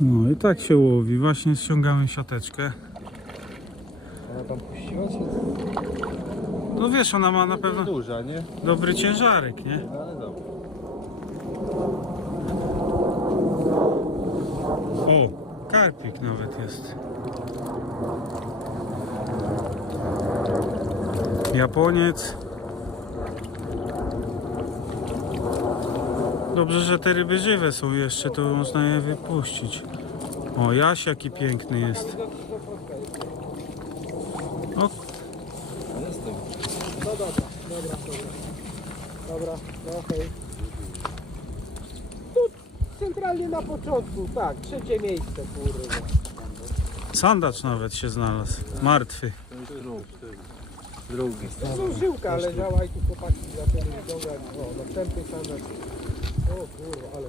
No i tak się łowi. Właśnie ściągamy siateczkę. Ona tam puściła się? No wiesz, ona ma na pewno Duża, nie? dobry ciężarek, nie? No ale dobra. O, karpik nawet jest. Japoniec. Dobrze, że te ryby żywe są jeszcze, to można je wypuścić. O, Jaś jaki piękny jest. O, Jestem. No dobra, dobra, dobra. Dobra, okej. Tu centralnie na początku, tak, trzecie miejsce, kurwa. sandacz nawet się znalazł. Martwy. Drugi. Drugi. To żyłka leżała i tu chłopaki zaczęli ściągać. O, następny sanek. O kurwa, ale...